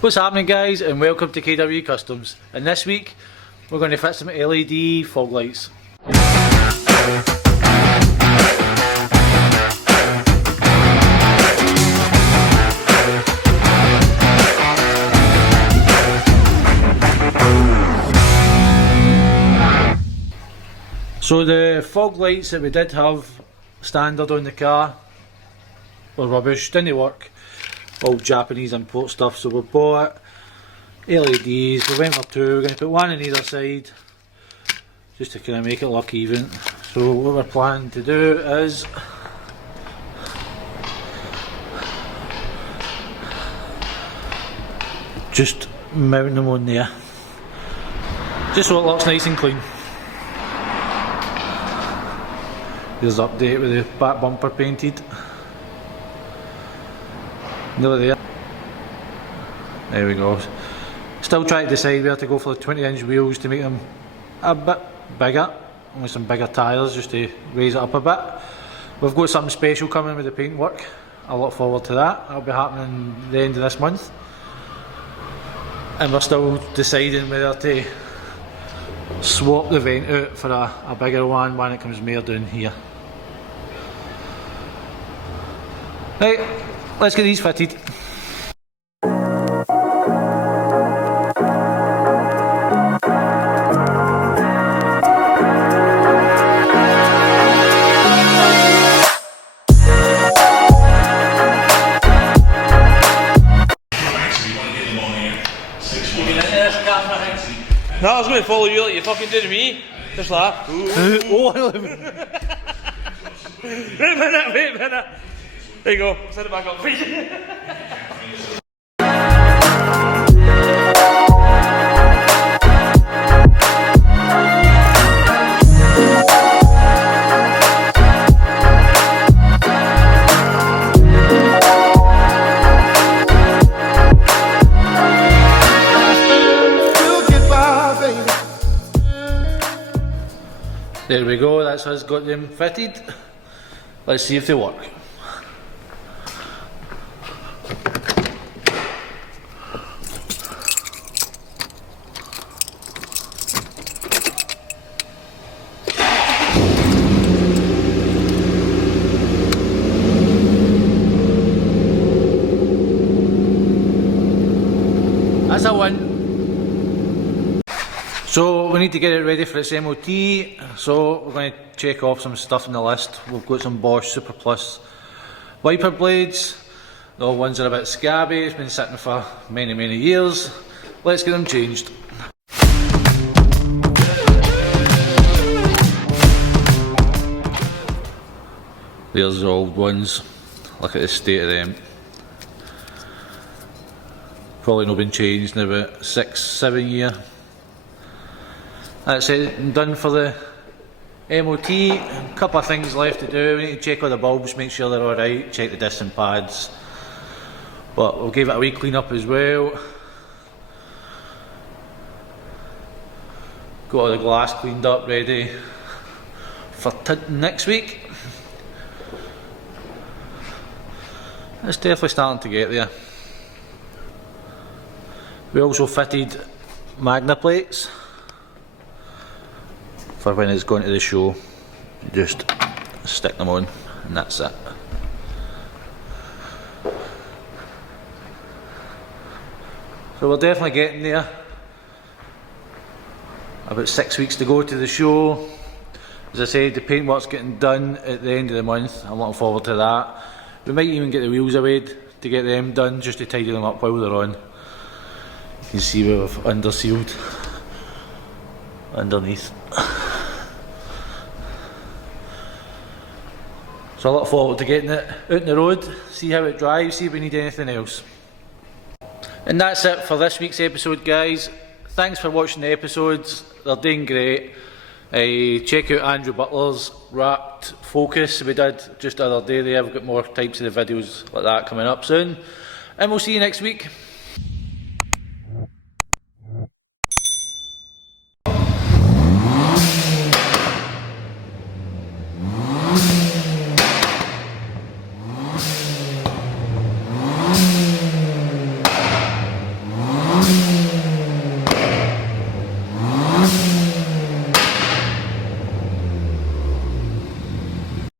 What's happening, guys, and welcome to KW Customs. And this week we're going to fit some LED fog lights. So the fog lights that we did have standard on the car were rubbish, didn't work. All Japanese import stuff, so we bought LEDs. We went for two. We're going to put one on either side just to kind of make it look even. So what we're planning to do is just mount them on there, just so it looks nice and clean. Here's the update with the back bumper painted. Nearly there. There we go. Still trying to decide where to go for the 20-inch wheels to make them a bit bigger, with some bigger tyres just to raise it up a bit. We've got something special coming with the paintwork. I look forward to that. That'll be happening the end of this month. And we're still deciding whether to swap the vent out for a bigger one that comes more down here. Right, let's get these fitted. No, I was going to follow you like you fucking did to me. Just laugh. Oh, Wait a minute. There you go. Set it back up. There we go, that's us got them fitted. Let's see if they work. That's a win. So we need to get it ready for its MOT, so we're going to check off some stuff on the list. We've got some Bosch Super Plus wiper blades. The old ones are a bit scabby, it's been sitting for many years. Let's get them changed. There's the old ones, look at the state of them. Probably not been changed in about 6-7 years. That's it, done for the MOT. A couple of things left to do. We need to check all the bulbs, make sure they're alright, check the discs and pads. But we'll give it a wee clean up as well. Got all the glass cleaned up, ready for next week. It's definitely starting to get there. We also fitted magna plates for when it's going to the show. You just stick them on and that's it. So we're definitely getting there. About 6 weeks to go to the show. As I said, the paintwork's getting done at the end of the month. I'm looking forward to that. We might even get the wheels away to get them done, just to tidy them up while they're on. You can see we've undersealed underneath. So I look forward to getting it out on the road, see how it drives, see if we need anything else. And that's it for this week's episode, guys. Thanks for watching the episodes, they're doing great. Check out Andrew Butler's wrapped Focus we did just the other day there. We've got more types of the videos like that coming up soon. And we'll see you next week.